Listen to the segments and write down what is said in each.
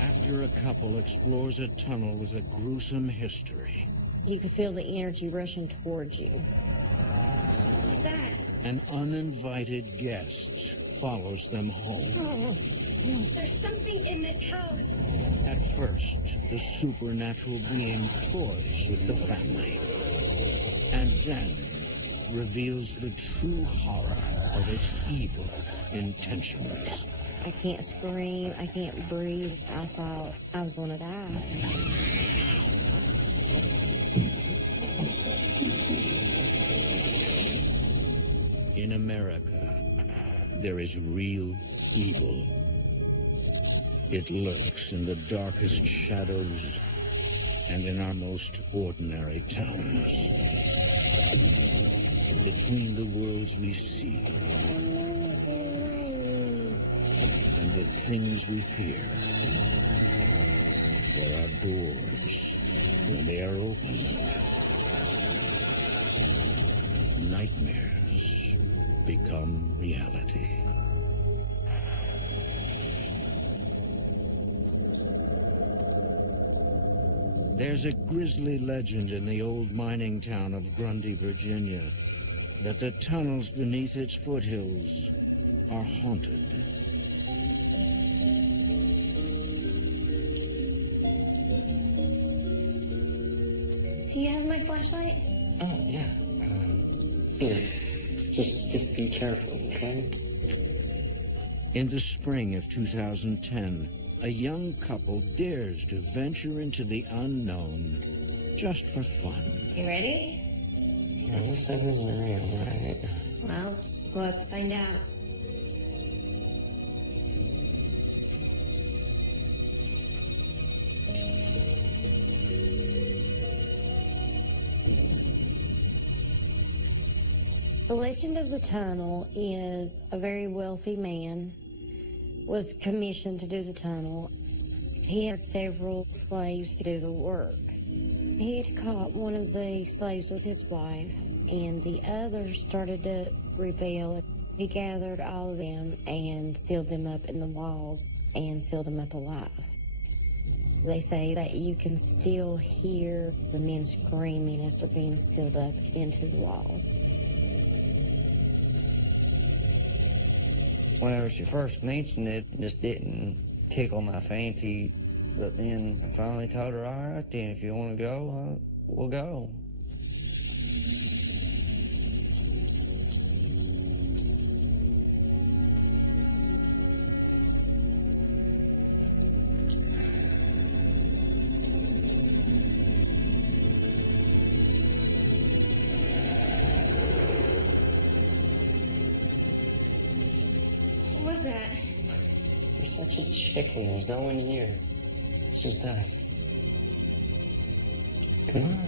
After a couple explores a tunnel with a gruesome history, you could feel the energy rushing towards you. What's that? An uninvited guest follows them home. Oh, there's something in this house. At first, the supernatural being toys with the family, and then reveals the true horror of its evil intentions. I can't scream, I can't breathe. I thought I was going to die. In America, there is real evil. It lurks in the darkest shadows and in our most ordinary towns. Between the worlds we see Someone's in my room. and the things we fear, for our doors, when they are open, nightmares become reality. There's a grisly legend in the old mining town of Grundy, Virginia, that the tunnels beneath its foothills are haunted. Do you have my flashlight? Oh, yeah. Here. Just be careful, okay? In the spring of 2010, a young couple dares to venture into the unknown just for fun. You ready? Yeah, looks like Miss Mary, all right. Well, let's find out. The legend of the tunnel is a very wealthy man was commissioned to do the tunnel. He had several slaves to do the work. He had caught one of the slaves with his wife, and the others started to rebel. He gathered all of them and sealed them up in the walls and sealed them up alive. They say that you can still hear the men screaming as they're being sealed up into the walls. Whenever she first mentioned it, it just didn't tickle my fancy. But then I finally told her, all right, then, if you want to go, we'll go. What was that? You're such a chicken. There's no one here. It's just us. Come on.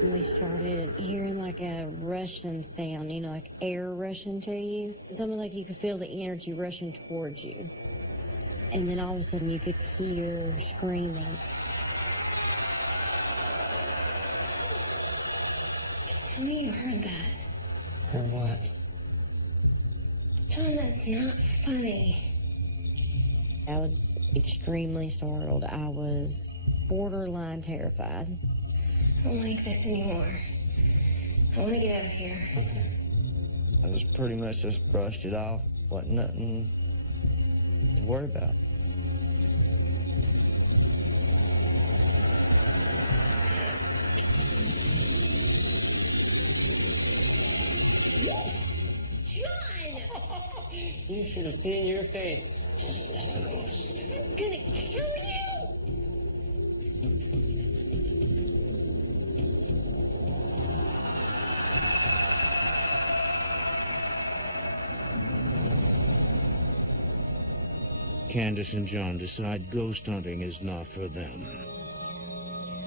We started hearing like a rushing sound, you know, like air rushing to you. It's almost like you could feel the energy rushing towards you. And then all of a sudden you could hear screaming. Tell me you heard that. Heard what? John, that's not funny. I was extremely startled. I was borderline terrified. I don't like this anymore. I want to get out of here. Okay. I just pretty much just brushed it off like nothing to worry about. John! You should have seen your face just like a ghost. I'm gonna kill you! Candace and John decide ghost hunting is not for them.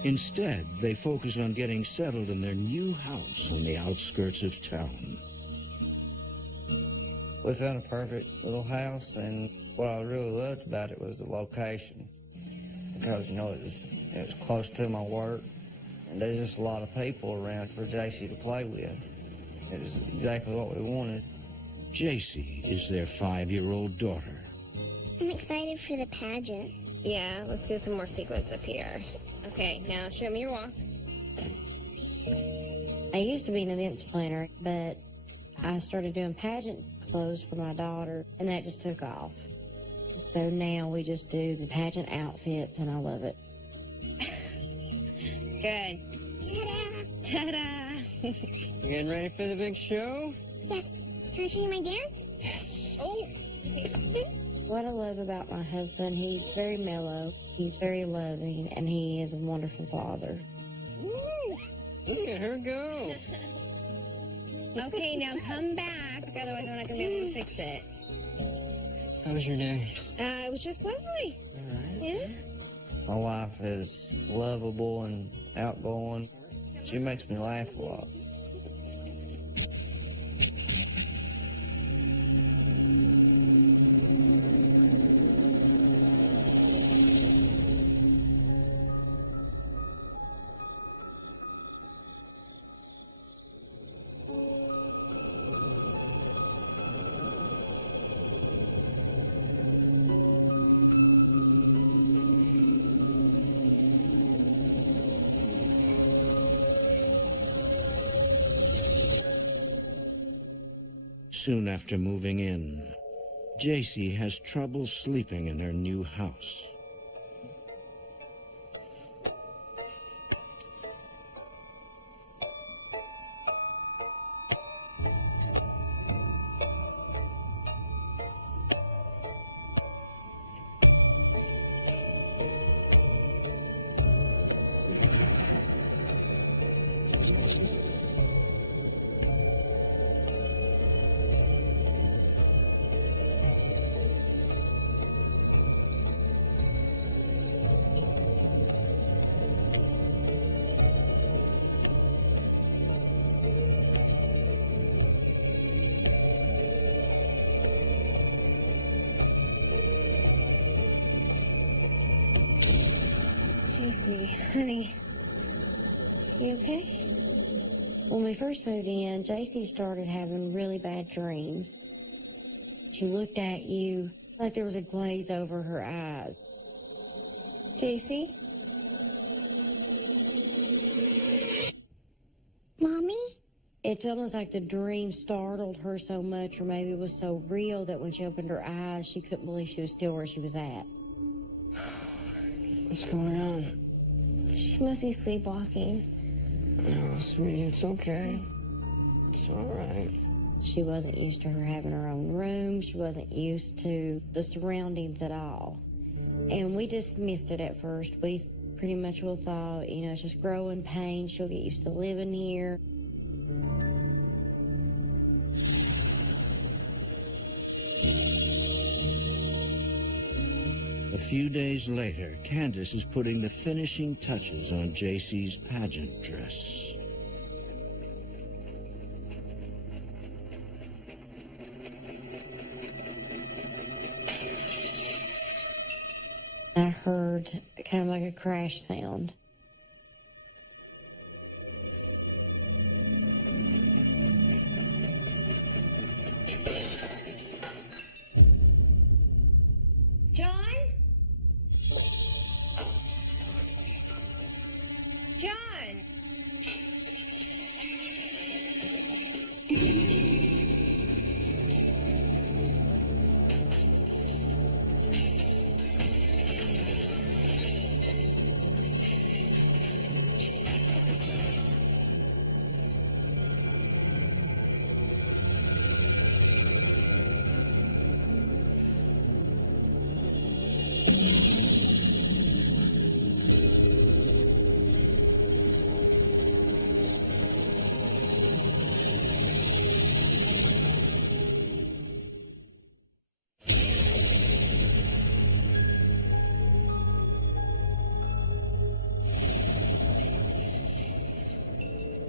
Instead, they focus on getting settled in their new house on the outskirts of town. We found a perfect little house, and what I really loved about it was the location. Because, you know, it was close to my work, and there's just a lot of people around for JC to play with. It was exactly what we wanted. JC is their 5-year-old daughter. I'm excited for the pageant. Yeah, let's get some more sequins up here. Okay, now show me your walk. I used to be an events planner, but I started doing pageant clothes for my daughter, and that just took off. So now we just do the pageant outfits, and I love it. Good. Ta-da! Ta-da! You getting ready for the big show? Yes. Can I show you my dance? Yes. Oh. What I love about my husband, he's very mellow, he's very loving, and he is a wonderful father. Woo. Look at her go. Okay, now come back, otherwise I'm not going to be able to fix it. How was your day? It was just lovely. All right. Yeah? My wife is lovable and outgoing. She makes me laugh a lot. Soon after moving in, JC has trouble sleeping in her new house. JC, honey, you okay? When we first moved in, JC started having really bad dreams. She looked at you like there was a glaze over her eyes. JC? Mommy? It's almost like the dream startled her so much, or maybe it was so real that when she opened her eyes, she couldn't believe she was still where she was at. What's going on? She must be sleepwalking. No, sweetie, it's okay. It's all right. She wasn't used to her having her own room. She wasn't used to the surroundings at all. And we dismissed it at first. We pretty much all thought, you know, it's just growing pain. She'll get used to living here. A few days later, Candace is putting the finishing touches on JC's pageant dress. I heard kind of like a crash sound. John? John!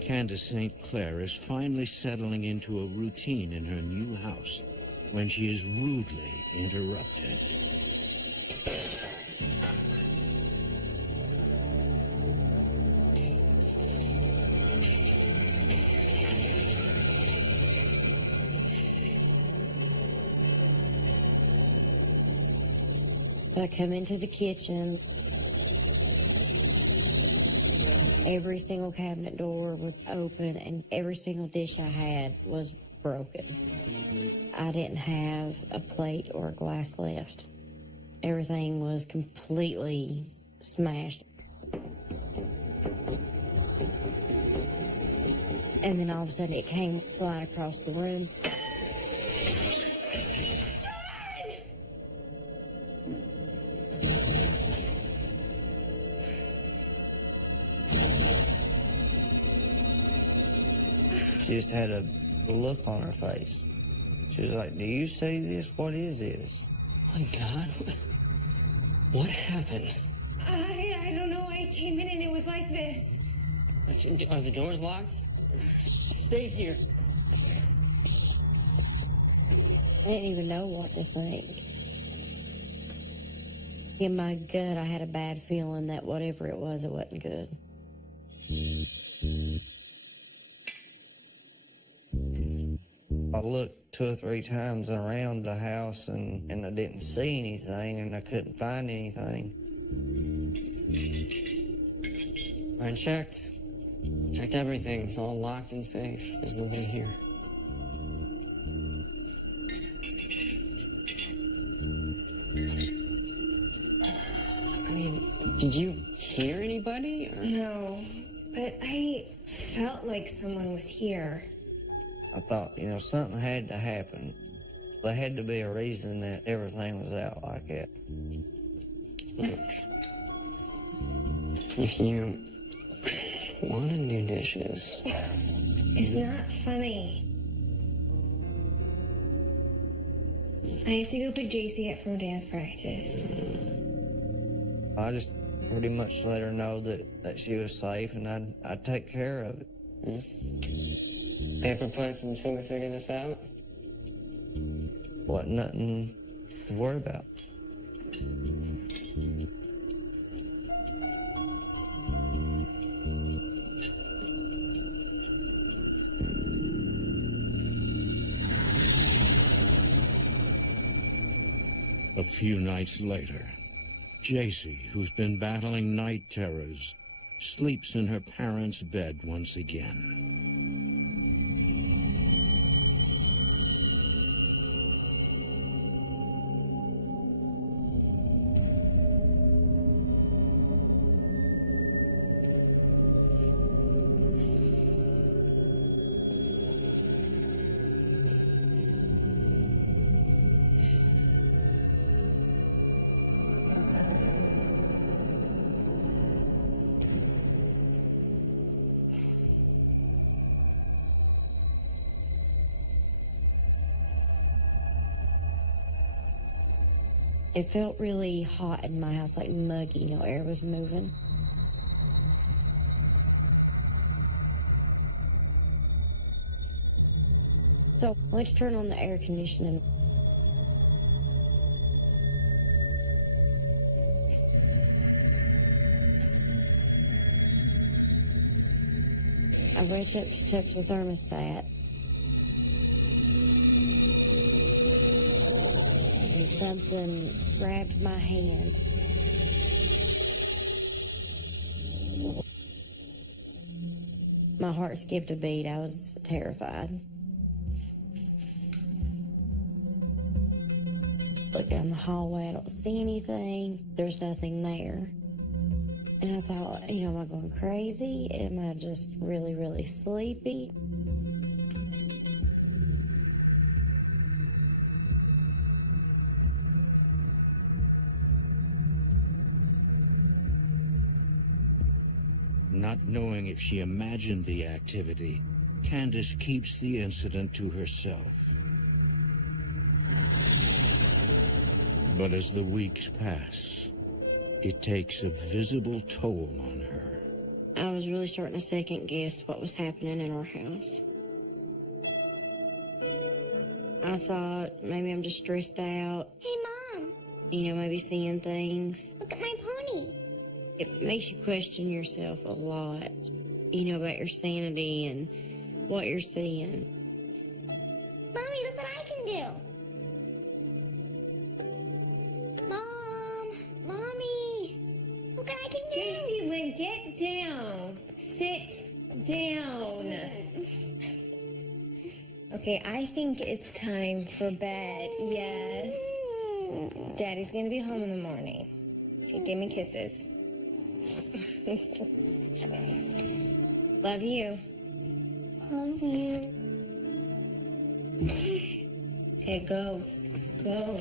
Candace St. Clair is finally settling into a routine in her new house when she is rudely interrupted. So I come into the kitchen. Every single cabinet door was open and every single dish I had was broken. I didn't have a plate or a glass left. Everything was completely smashed. And then all of a sudden it came flying across the room. She just had a look on her face. She was like, "Do you see this? What is this?" My God, what happened? I don't know. I came in and it was like this. Are the doors locked? Stay here. I didn't even know what to think. In my gut, I had a bad feeling that whatever it wasn't good. I looked 2 or 3 times around the house and I didn't see anything and I couldn't find anything. I checked. Checked everything. It's all locked and safe. There's nobody here. I mean, did you hear anybody? Or? No, but I felt like someone was here. I thought, something had to happen. There had to be a reason that everything was out like that. Look, if you want to do dishes... It's not funny. I have to go pick JC up from dance practice. I just pretty much let her know that she was safe and I'd take care of it. Paper plates until we figure this out? Wasn't nothing to worry about. A few nights later, JC, who's been battling night terrors, sleeps in her parents' bed once again. It felt really hot in my house, like muggy, air was moving. So I went to turn on the air conditioning. I reached up to touch the thermostat. And something grabbed my hand. My heart skipped a beat. I was terrified. Look down the hallway. I don't see anything. There's nothing there. And I thought, am I going crazy? Am I just really, really sleepy? Not knowing if she imagined the activity, Candace keeps the incident to herself. But as the weeks pass, it takes a visible toll on her. I was really starting to second guess what was happening in our house. I thought maybe I'm just stressed out. Hey, Mom, Maybe seeing things. look at my pony. It makes you question yourself a lot, about your sanity and what you're seeing. Mommy, look what I can do. Mom, Mommy, look what I can do. JC, Lynn, get down. Sit down. Okay, I think it's time for bed. Yes. Daddy's gonna be home in the morning. Okay, give me kisses. Love you. Love you. Okay, go. Go.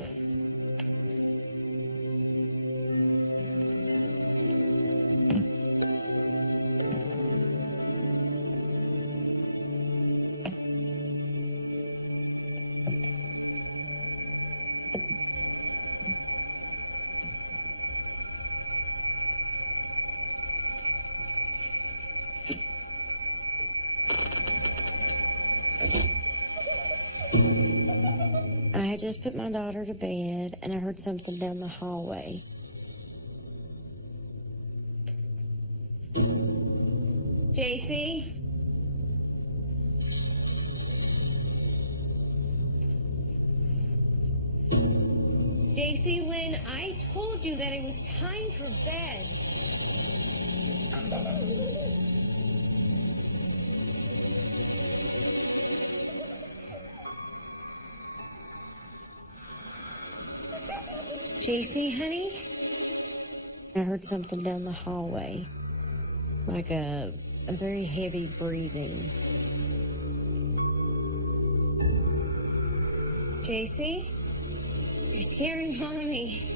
I had just put my daughter to bed, and I heard something down the hallway. JC? JC, Lynn, I told you that it was time for bed. JC, honey? I heard something down the hallway, like a very heavy breathing. JC? You're scaring Mommy.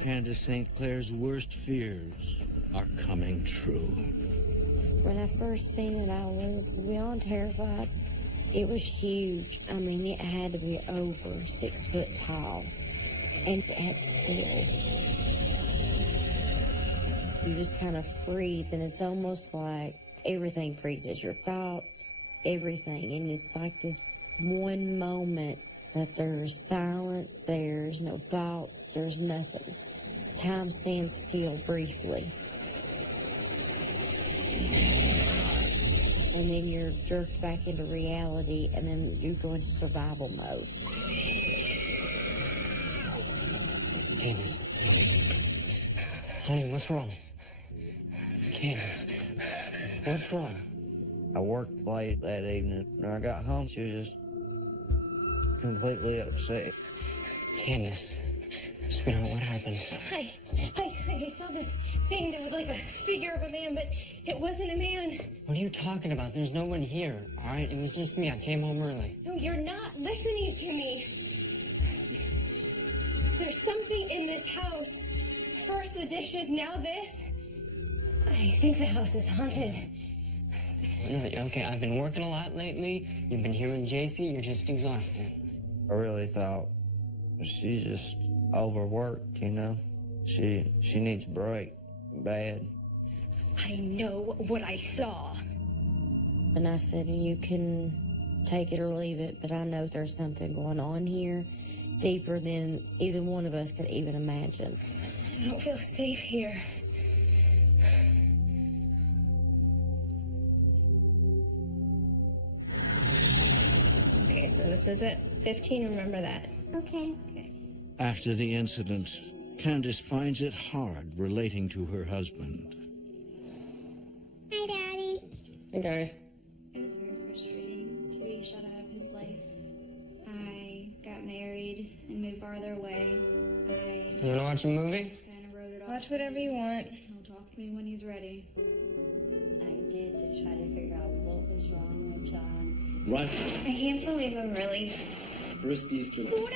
Candace St. Clair's worst fears are coming true. When I first seen it, I was beyond terrified. It was huge. I mean, it had to be over 6 foot tall. And it had stills. You just kind of freeze, and it's almost like everything freezes. Your thoughts, everything. And it's like this one moment that there's silence, there's no thoughts, there's nothing. Time stands still briefly. And then you're jerked back into reality, and then you go into survival mode. Candace. Honey, what's wrong? Candace, what's wrong? I worked late that evening. When I got home, she was just completely upset. Candace, sweetheart, what happened? I saw this thing that was like a figure of a man, but it wasn't a man. What are you talking about? There's no one here, all right? It was just me. I came home early. No, you're not listening to me. There's something in this house. First the dishes, now this. I think the house is haunted. Really? Okay, I've been working a lot lately. You've been here with JC. You're just exhausted. I really thought she's just overworked, you know? She needs a break, bad. I know what I saw. And I said, you can take it or leave it, but I know there's something going on here deeper than either one of us could even imagine. I don't feel safe here. Okay, so this is it. 15, remember that. Okay. After the incident, Candace finds it hard relating to her husband. Hi, Daddy. Hey, guys. It was very frustrating to be shut out of his life. I got married and moved farther away. You wanna watch a movie? Kind of wrote it off. Watch whatever you want. He'll talk to me when he's ready. I did to try to figure out what was wrong with John. Right. I can't believe I'm really... Brisk Easter. Oh.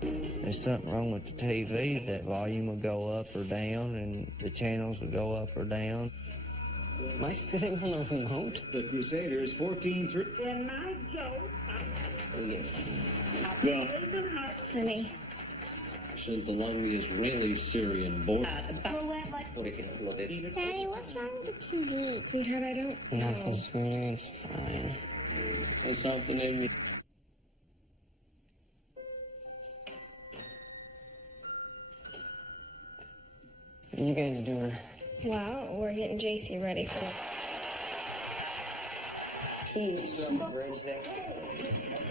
There's something wrong with the TV. That volume will go up or down, and the channels will go up or down. Am I sitting on the remote? The Crusaders 14-3. Honey. Along the Israeli-Syrian border. Daddy, what's wrong with the TV? Sweetheart, I don't Nothing, sweetie. It's fine. There's something in me. What are you guys doing? Well, we're getting JC ready for it.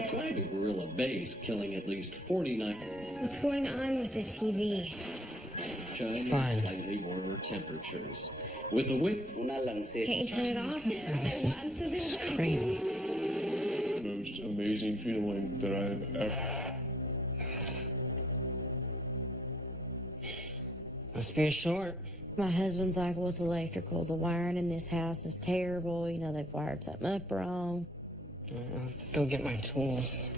Trying to guerrilla base, killing at least 49 What's going on with the TV? China It's fine. slightly warmer temperatures. With the wind, Can't you turn it off? It's crazy. Most amazing feeling that I've ever... Must be a short. My husband's like, well, it's electrical. The wiring in this house is terrible. You know, they've wired something up wrong. I'll go get my tools.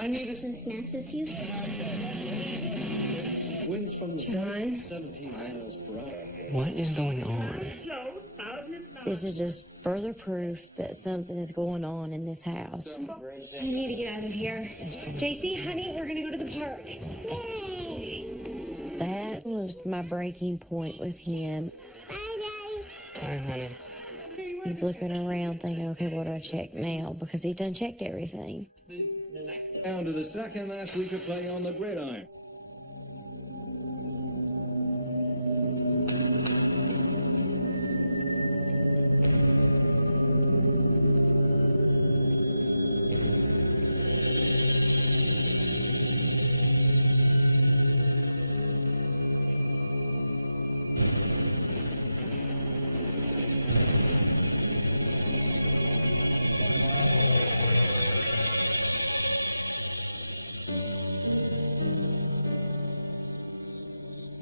I needed some snacks with you. winds from the John? 17 miles per hour. What is going on? This is just further proof that something is going on in this house. I need to get out of here. JC, honey, we're gonna go to the park. That was my breaking point with him. Bye, Daddy. Hi, honey. He's looking around thinking, okay, what do I check now? Because he's done checked everything. Down to the second last week of play on the gridiron.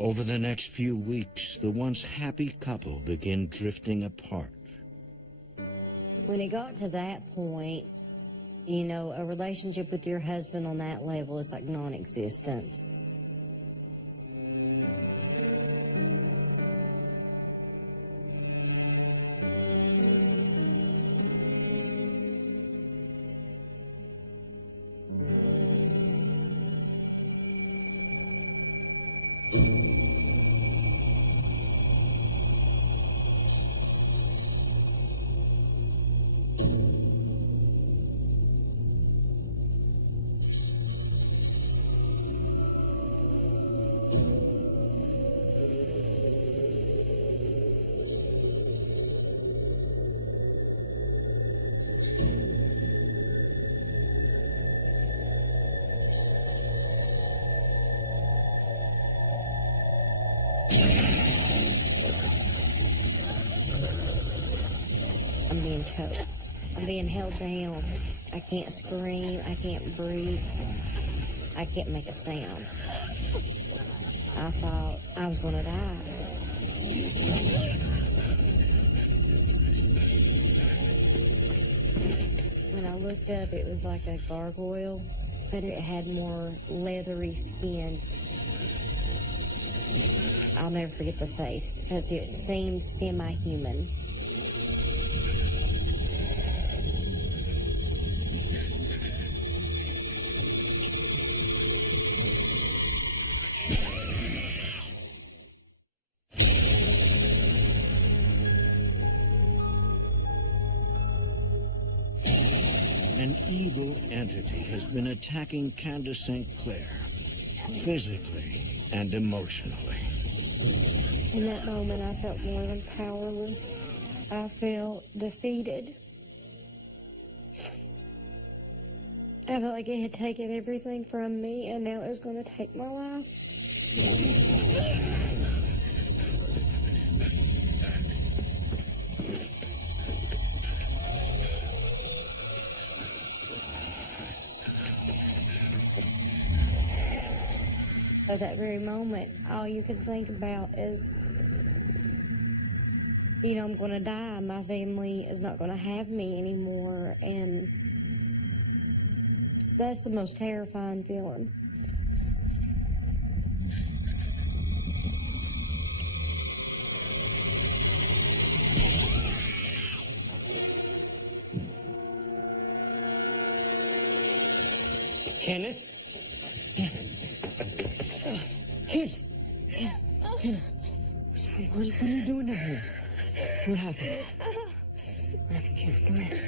Over the next few weeks, the once happy couple begin drifting apart. When it got to that point, you know, a relationship with your husband on that level is like non-existent. I'm being choked. I'm being held down. I can't scream. I can't breathe. I can't make a sound. I thought I was going to die. When I looked up, it was like a gargoyle, but it had more leathery skin. I'll never forget the face because it seemed semi-human. An evil entity has been attacking Candace St. Clair, physically and emotionally. In that moment, I felt more than powerless. I felt defeated. I felt like it had taken everything from me, and now it was going to take my life. At that very moment, all you could think about is, you know, I'm going to die. My family is not going to have me anymore, and that's the most terrifying feeling. Candace? Candace! Candace! What are you doing down here? What happened? Candace, come here.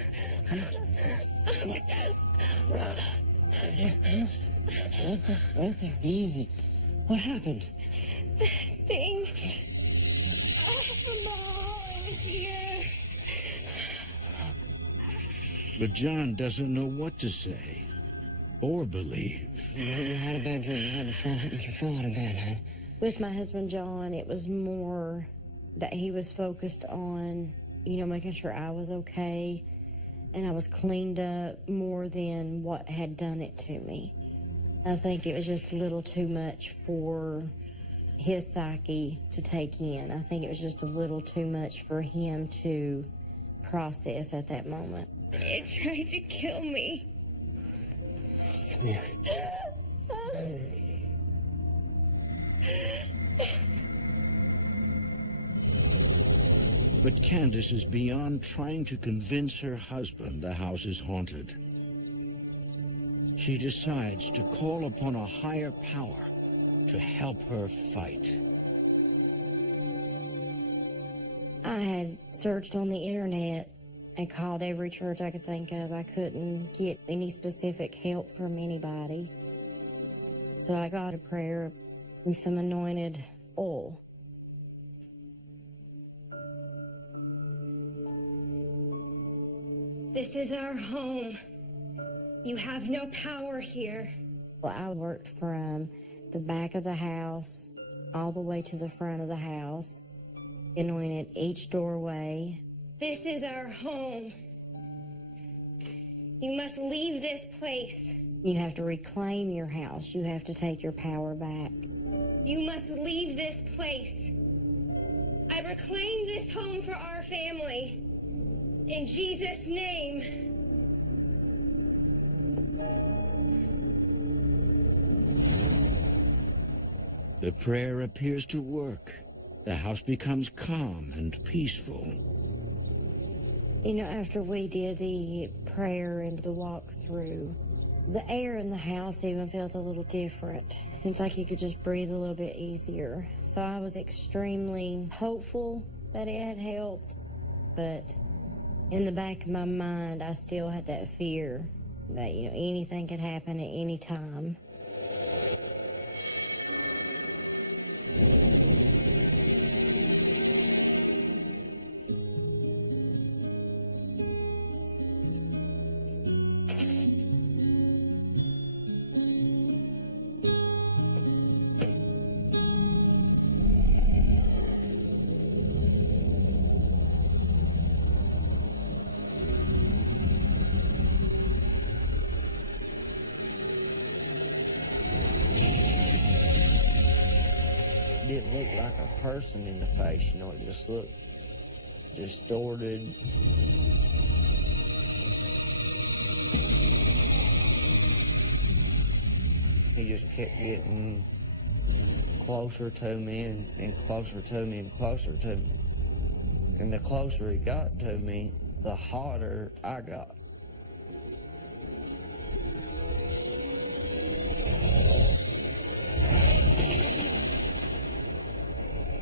Right there. Easy. What happened? Thing. Mom, I was here. But John doesn't know what to say or believe. You had a bad dream. You fell out of bed, huh? With my husband, John, it was more that he was focused on, you know, making sure I was okay and I was cleaned up more than what had done it to me. I think it was just a little too much for his psyche to take in. I think it was just a little too much for him to process at that moment. It tried to kill me. Come here. But Candace is beyond trying to convince her husband the house is haunted. She decides to call upon a higher power to help her fight. I had searched on the internet and called every church I could think of. I couldn't get any specific help from anybody. So I got a prayer and some anointed oil. This is our home. You have no power here. Well, I worked from the back of the house all the way to the front of the house, anointed each doorway. This is our home. You must leave this place. You have to reclaim your house. You have to take your power back. You must leave this place. I reclaim this home for our family. In Jesus' name. The prayer appears to work. The house becomes calm and peaceful. You know, after we did the prayer and the walkthrough, the air in the house even felt a little different. It's like you could just breathe a little bit easier. So I was extremely hopeful that it had helped, but in the back of my mind, I still had that fear that, you know, anything could happen at any time. Didn't look like a person in the face, you know, it just looked distorted. He just kept getting closer to me and closer to me and closer to me. And the closer he got to me, the hotter I got.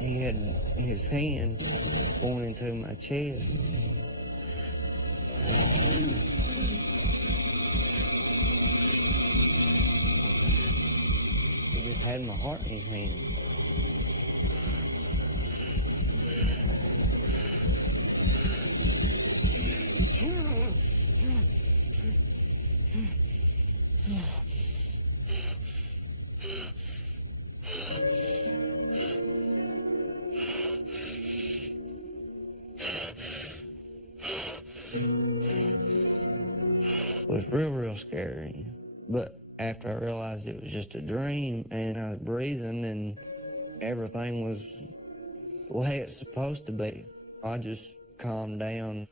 He had his hand going into my chest. He just had my heart in his hand. It was real scary. But after I realized it was just a dream and I was breathing and everything was the way it's supposed to be, I just calmed down.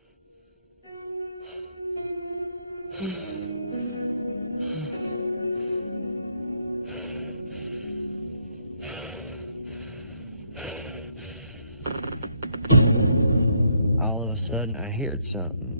All of a sudden, I heard something.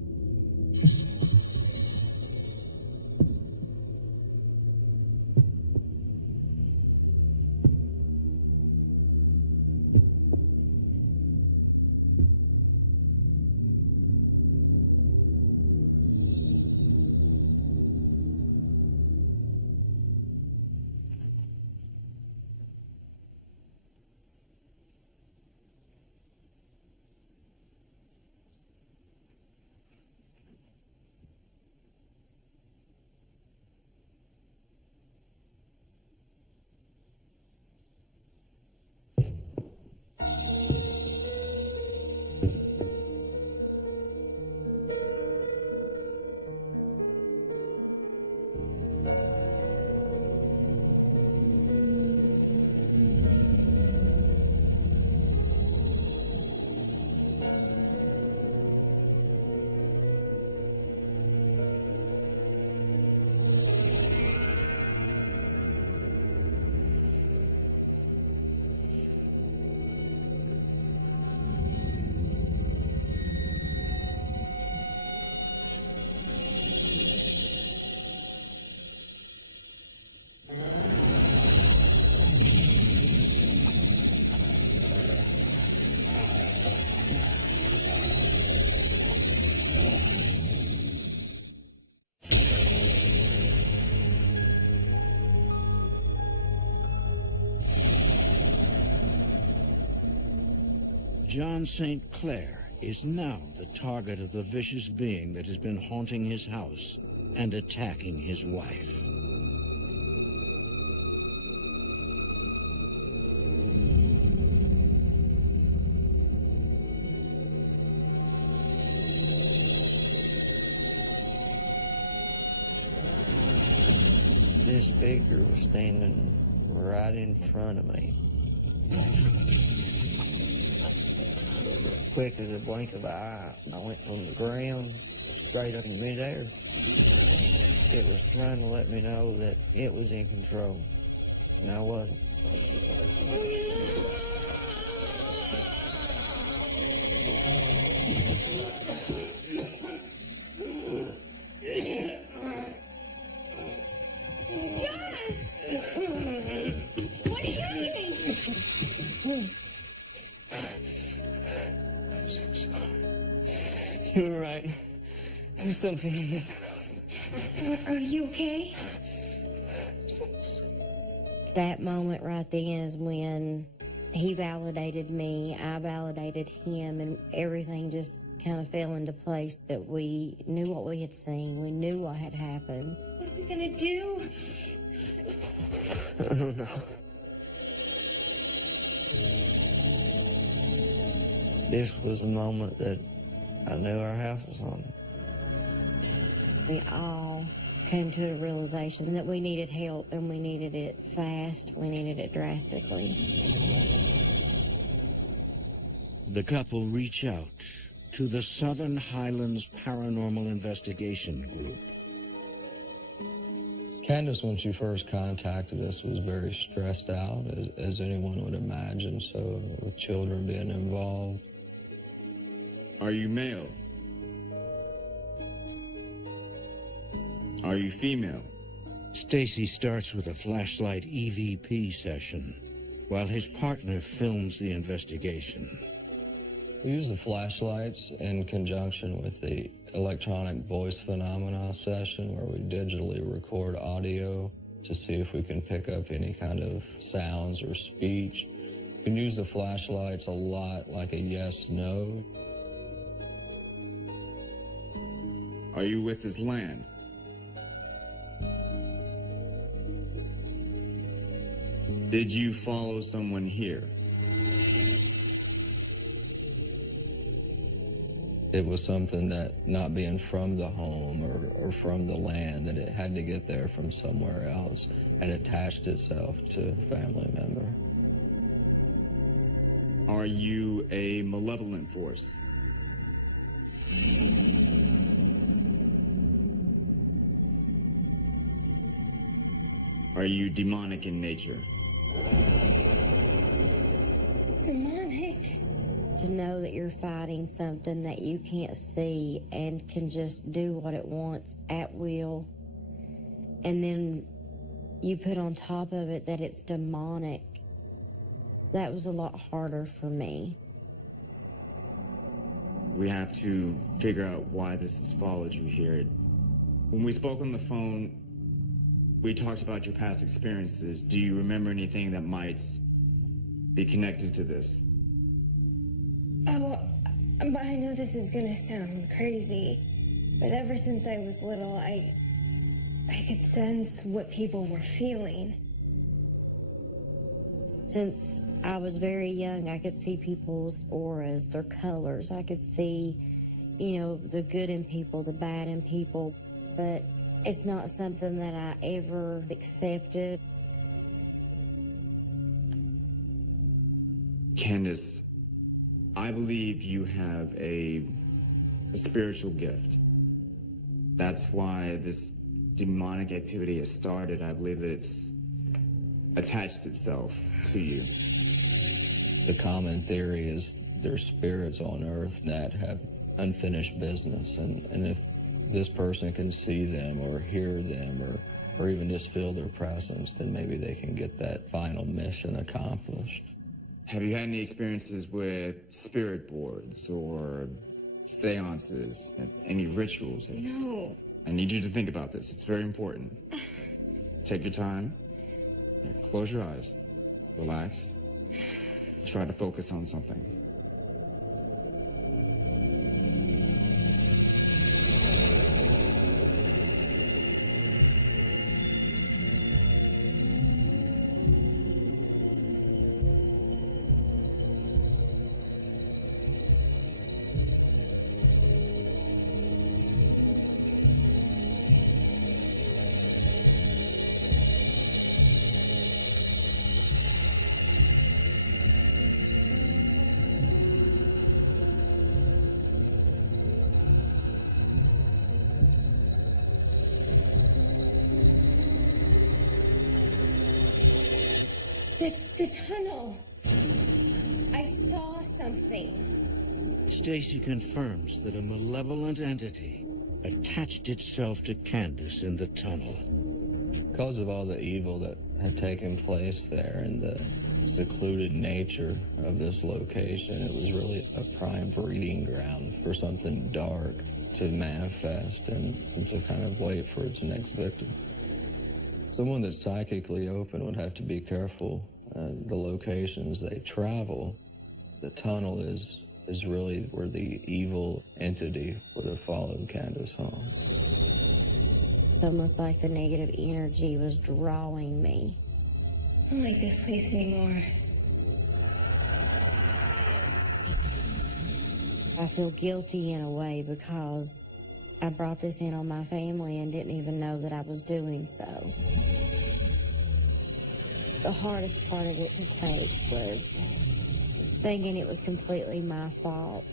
John St. Clair is now the target of the vicious being that has been haunting his house and attacking his wife. This figure was standing right in front of me. Quick as a blink of an eye, I went from the ground straight up in midair. It was trying to let me know that it was in control, and I wasn't. You were right. There's something in this house. Are you okay? That moment right then is when he validated me, I validated him, and everything just kind of fell into place that we knew what we had seen. We knew what had happened. What are we gonna do? I don't know. This was the moment that I knew our house was haunted. We all came to a realization that we needed help, and we needed it fast. We needed it drastically. The couple reach out to the Southern Highlands Paranormal Investigation Group. Candace, when she first contacted us, was very stressed out, as anyone would imagine, so with children being involved. Are you male? Are you female? Stacy starts with a flashlight EVP session while his partner films the investigation. We use the flashlights in conjunction with the electronic voice phenomena session, where we digitally record audio to see if we can pick up any kind of sounds or speech. You can use the flashlights a lot like a yes-no. Are you with his land? Did you follow someone here? It was something that, not being from the home or from the land, that it had to get there from somewhere else, and attached itself to a family member. Are you a malevolent force? Are you demonic in nature? Demonic? To know that you're fighting something that you can't see and can just do what it wants at will, and then you put on top of it that it's demonic, that was a lot harder for me. We have to figure out why this has followed you here. When we spoke on the phone, we talked about your past experiences. Do you remember anything that might be connected to this? Oh, but I know this is gonna sound crazy, but ever since I was little, I could sense what people were feeling. Since I was very young, I could see people's auras, their colors. I could see, the good in people, the bad in people, but it's not something that I ever accepted. Candace, I believe you have a spiritual gift. That's why this demonic activity has started. I believe that it's attached itself to you. The common theory is there's spirits on Earth that have unfinished business, and if this person can see them or hear them or even just feel their presence, then maybe they can get that final mission accomplished. Have you had any experiences with spirit boards or seances, any rituals? No. I need you to think about this. It's very important. Take your time. Close your eyes. Relax. Try to focus on something. The tunnel. I saw something. Stacy confirms that a malevolent entity attached itself to Candace in the tunnel. Because of all the evil that had taken place there and the secluded nature of this location, it was really a prime breeding ground for something dark to manifest and to kind of wait for its next victim. Someone that's psychically open would have to be careful. The locations they travel, the tunnel is really where the evil entity would have followed Candace home. It's almost like the negative energy was drawing me. I don't like this place anymore. I feel guilty in a way because I brought this in on my family and didn't even know that I was doing so. The hardest part of it to take was thinking it was completely my fault.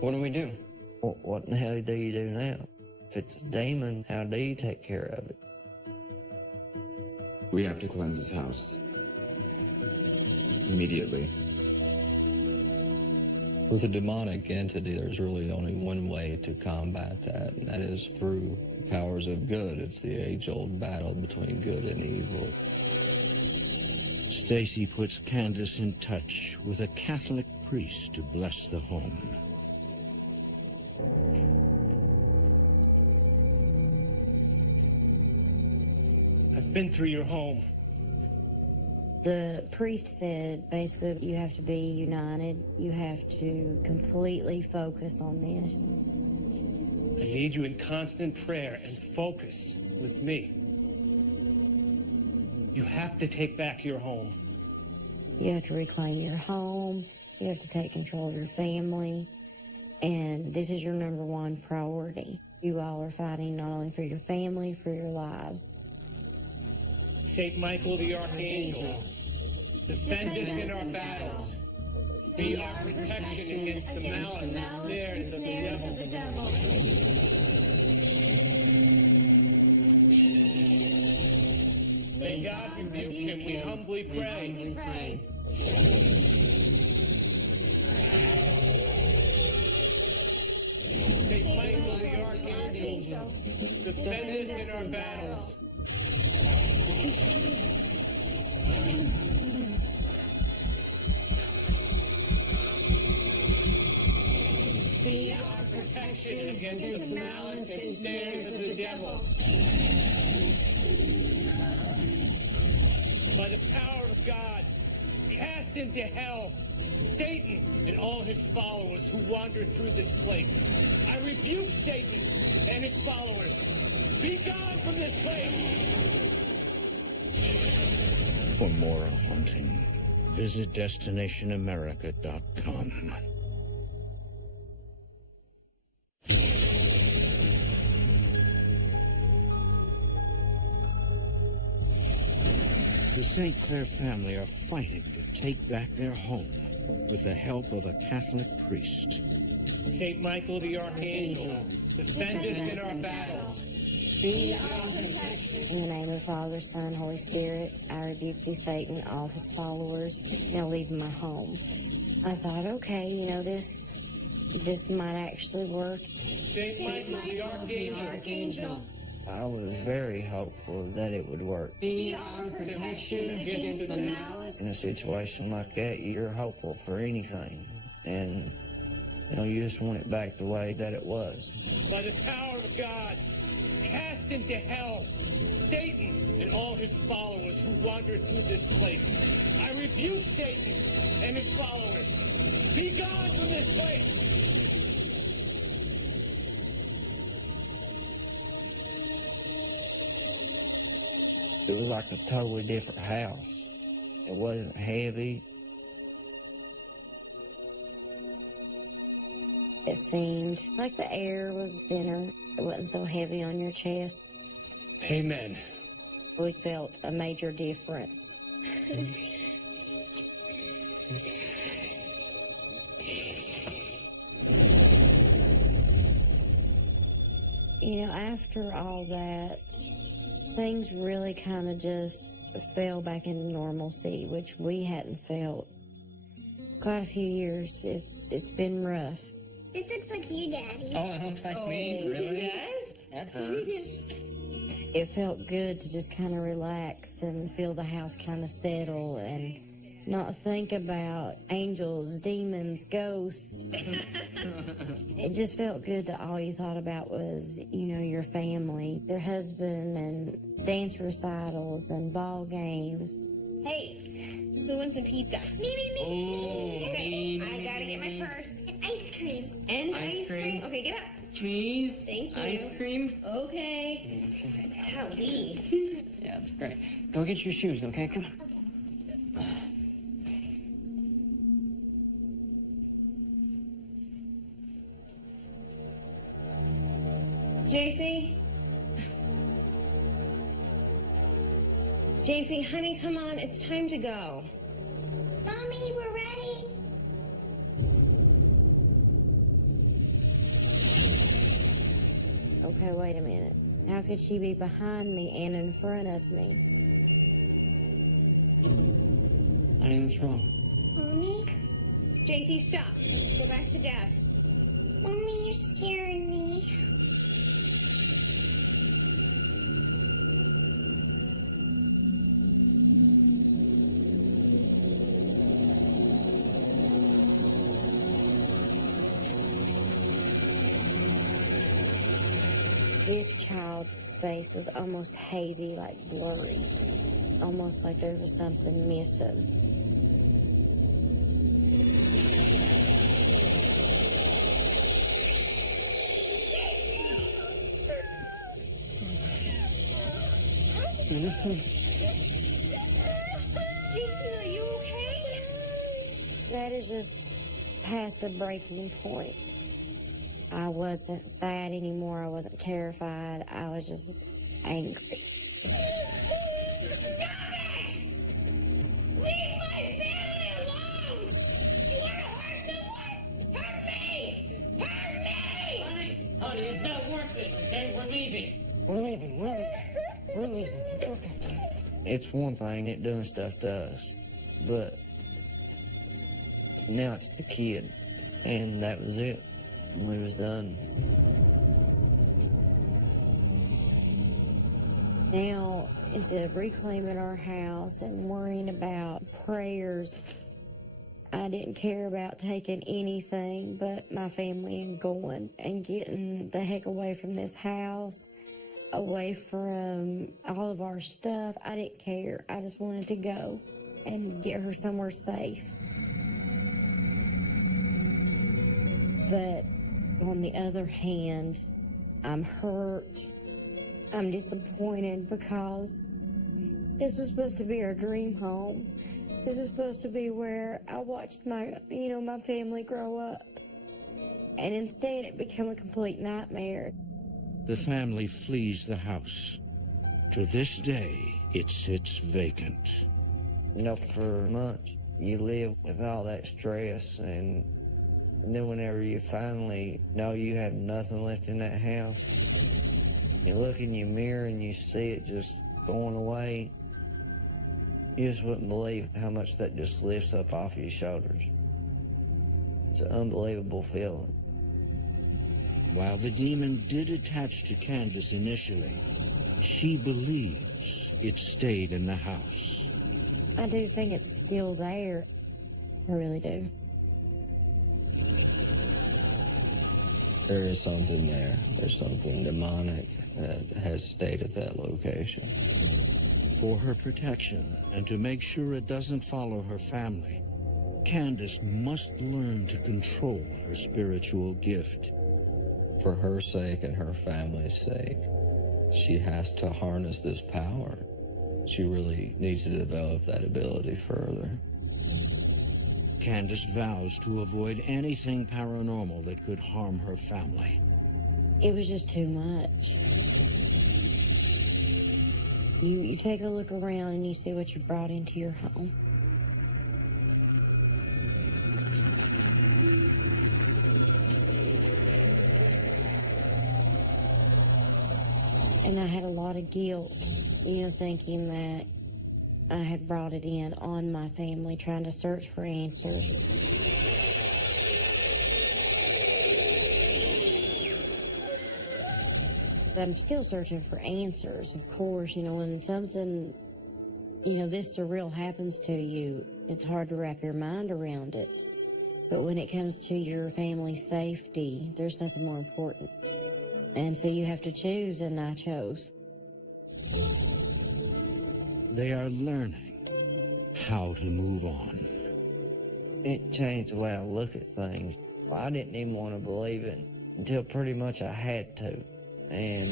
What do we do? What in the hell do you do now? If it's a demon, how do you take care of it? We have to cleanse this house. Immediately. With a demonic entity, there's really only one way to combat that, and that is through powers of good. It's the age-old battle between good and evil. Stacy puts Candace in touch with a Catholic priest to bless the home. I've been through your home. The priest said, basically, you have to be united. You have to completely focus on this. I need you in constant prayer and focus with me. You have to take back your home. You have to reclaim your home. You have to take control of your family. And this is your number one priority. You all are fighting not only for your family, for your lives. Saint Michael the Archangel, defend us in our battles. Be our protection against the malice and snares of the devil. May God rebuke him, we humbly pray. Saint Michael the Archangel, defend us in our battles. Be our protection against the malice and snares of the devil. By the power of God, cast into hell Satan and all his followers who wander through this place. I rebuke Satan and his followers. Be gone from this place! For more haunting, visit DestinationAmerica.com. The St. Clair family are fighting to take back their home with the help of a Catholic priest. Saint Michael the Archangel, defend us in our battles. Be our protection. In the name of the Father, Son, Holy Spirit, I rebuke thee, Satan, all his followers, now leave my home. I thought, okay, this might actually work. Saint Michael the Archangel. I was very hopeful that it would work. Be our protection against the malice. In a situation like that, you're hopeful for anything. And, you just want it back the way that it was. By the power of God, cast into hell Satan and all his followers who wander through this place. I rebuke Satan and his followers. Be gone from this place! It was like a totally different house. It wasn't heavy. It seemed like the air was thinner. It wasn't so heavy on your chest. Amen. We felt a major difference. After all that, things really kind of just fell back into normalcy, which we hadn't felt quite a few years. It's been rough. This looks like you, Daddy. Oh, it looks like me? Really? It does? That hurts. It felt good to just kind of relax and feel the house kind of settle and not think about angels, demons, ghosts. It just felt good that all you thought about was, your family, your husband, and dance recitals and ball games. Hey, who wants a pizza? Me. Okay, I gotta get my purse. Ice cream. And ice cream? Okay, get up. Please. Thank you. Ice cream. Okay. Howdy. Yeah, that's great. Go get your shoes, okay? Come on. JC, honey, come on. It's time to go. Mommy, we're ready. Okay, wait a minute. How could she be behind me and in front of me? Honey, what's wrong? Mommy? JC, stop. Go back to Dad. Mommy, you're scaring me. This child's face was almost hazy, like blurry. Almost like there was something missing. Listen. JC, are you okay? That is just past a breaking point. I wasn't sad anymore. I wasn't terrified. I was just angry. Stop it! Leave my family alone! You want to hurt someone? Hurt me! Hurt me! Honey, it's not worth it, okay? We're leaving. We're leaving. It's okay. It's one thing it doing stuff to us, but now it's the kid, and that was it. We was done. Now, instead of reclaiming our house and worrying about prayers, I didn't care about taking anything but my family and going and getting the heck away from this house, away from all of our stuff. I didn't care. I just wanted to go and get her somewhere safe. But on the other hand, I'm hurt. I'm disappointed because this was supposed to be our dream home. This is supposed to be where I watched my family grow up. And instead it became a complete nightmare. The family flees the house. To this day, it sits vacant. For months, you live with all that stress, and then whenever you finally know you have nothing left in that house, you look in your mirror and you see it just going away. You just wouldn't believe how much that just lifts up off your shoulders. It's an unbelievable feeling. While the demon did attach to Candace initially, she believes it stayed in the house. I do think it's still there. I really do. There is something there. There's something demonic that has stayed at that location. For her protection and to make sure it doesn't follow her family, Candace must learn to control her spiritual gift. For her sake and her family's sake, she has to harness this power. She really needs to develop that ability further. Candace vows to avoid anything paranormal that could harm her family. It was just too much. You take a look around and you see what you brought into your home. And I had a lot of guilt, thinking that I had brought it in on my family, trying to search for answers. I'm still searching for answers, of course. When something, this surreal happens to you, it's hard to wrap your mind around it. But when it comes to your family's safety, there's nothing more important. And so you have to choose, and I chose. They are learning how to move on. It changed the way I look at things. I didn't even want to believe it until pretty much I had to. And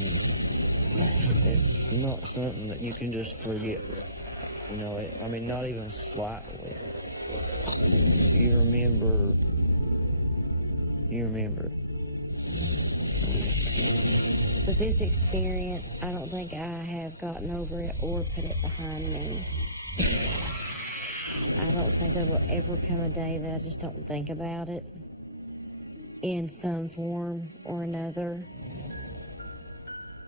it's not something that you can just forget. Not even slightly. You remember. With this experience, I don't think I have gotten over it or put it behind me. I don't think there will ever come a day that I just don't think about it in some form or another.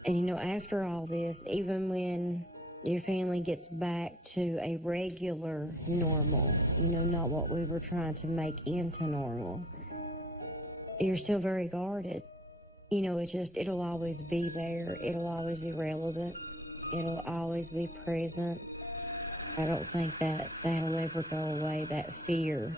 And after all this, even when your family gets back to a regular normal, not what we were trying to make into normal, you're still very guarded. It'll always be there. It'll always be relevant. It'll always be present. I don't think that that'll ever go away, that fear.